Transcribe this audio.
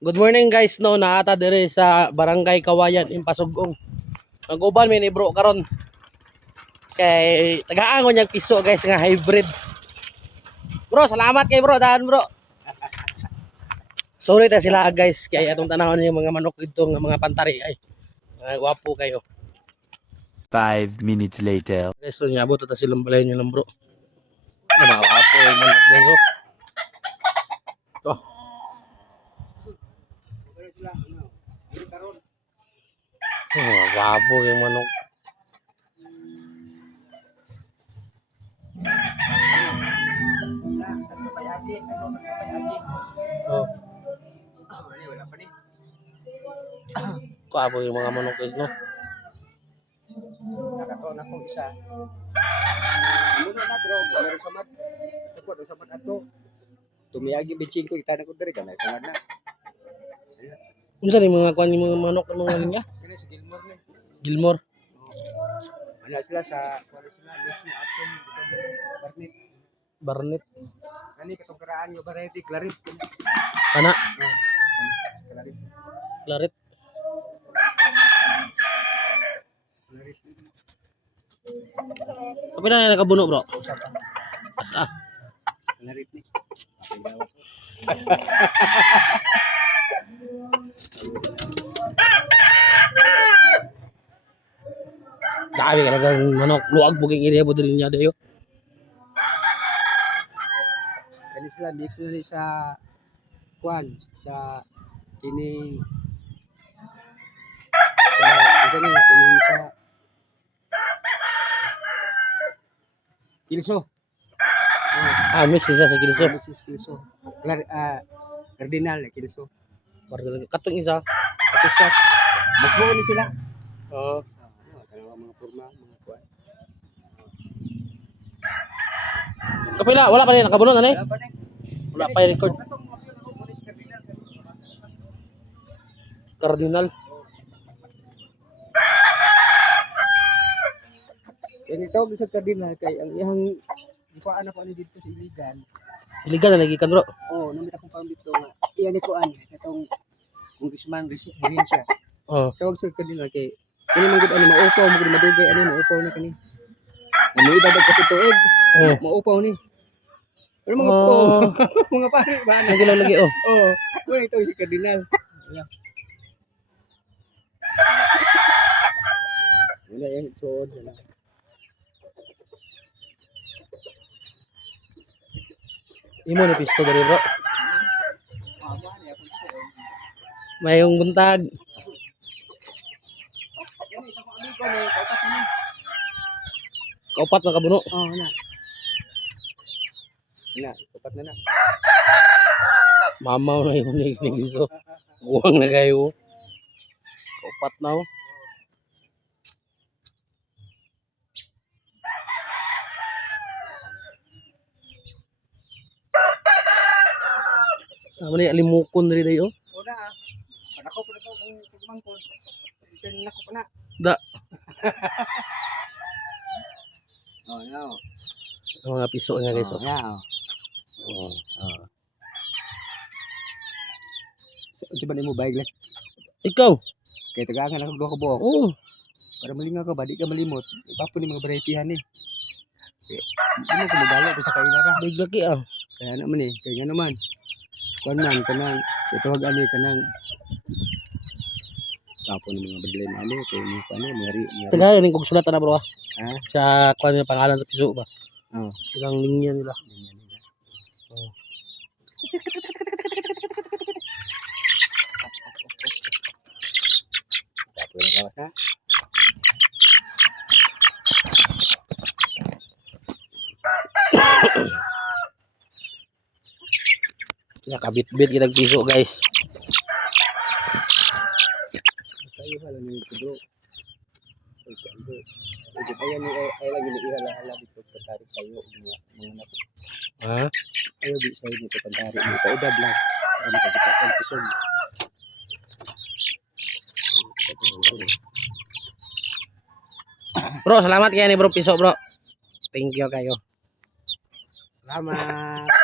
Good morning guys, no, naata dire sa Barangay Kawayan, Impasugong. Naguban mi ni bro karon. Kay tagaan ko niyang piso guys nga hybrid. Bro, salamat kay bro, daan bro. Sorry ta sila guys, kay atong tanawon yung mga manok dito nga mga pantari ay. Mga gwapo kayo. 5 minutes later. Guys, so niabot ta silang balay niyo lang bro. Mga gwapo yung manok dito. Oh. Oh, gwapo yung manok. Oh. Gwapo yung mga manok guys, no? Nakato na kong isa. Ano na bro, meron sa mat. Ako sa mat ato. Tumiyagi bitching ko kita na ko diri kana sa na. Unsa ni mga kuan ni mga manok ano nga niya? Kini si Gilmore ni. Gilmore. Ano sila sa wala sila mix na ato Barnett. Barnett. Ani katong karaan yo variety Claret. Kana Claret. Claret. Claret. Kapila na nakabuno bro? Asa? Claret ni. Dami ka nagang manok. Luwag buging iriya po din niya dayo. Kani sila mix na ni sa kwan sa kining sa Kilso. Ah, mix siya sa Kilso. Mix is Kilso. Cardinal na Kilso. Katong isa. Ito siya. Magbuo ni sila. Oo. Dalawa mga forma, mga kwan. Kapila, wala pa rin nakabuno na ni. Wala pa na. Wala pa yung record. Cardinal. Yan itawag sa Cardinal kay ang iyang ipaan na ko ani dito sa illegal. Iligan na nagikan bro. Oh, namit akong pang dito nga. Iyan ni kuan itong congressman rin siya. Oo. Tawag sa Cardinal kay kini man gud ani maupaw mo gud madugay ani maupaw na kani. Ano idadag ka tuig? Oh. Maupaw ni. Pero mga Oh. mga pare ba na? Nagilaw lagi oh. Oo. Wala ito si Cardinal. Wala yung suod na. Imo ni pisto dali bro. Mayong buntag. Kaupat na kabuno. Oh, na. Na, kapat na na. Mamaw na yung nigiso. Buwang na kayo. Kaupat na oh. Mali alimukon diri dayo. O na. Padako pa na to kung tugmangkon. Isa nako pa na. Da. Oh, no. Ang mga piso nga guys oh. Yeah. Oh. Si ba mo bayag lang? Ikaw. Kay tagangan ako duha ka buok. Oh. Para malingaw ka ba, di ka malimot. Ipapo ni mga variety ni. Hindi mo kumagala ko sa kaila ka. Big laki ah. Kaya naman eh, kaya nga naman. Kuan man kanang itawag ani kanang tapo ng mga badlay na ano kay mga ano mga Taga ning kog sulatan na bro ah. ha Sa kuan nila pangalan sa piso ba. oh Ilang linya nila. Oh. tapo na kawas ha. Ya kabit-bit kita piso guys. Sayo halang ni bro. Ito ayan ni ay lagi ni ihala-hala dito pagtarik sayo mga nako. Ha? Ayo di sayo dito pagtarik dito udab lang. Para makakita ang puson. Bro, salamat kaya ni bro piso bro. Thank you kayo. Salamat.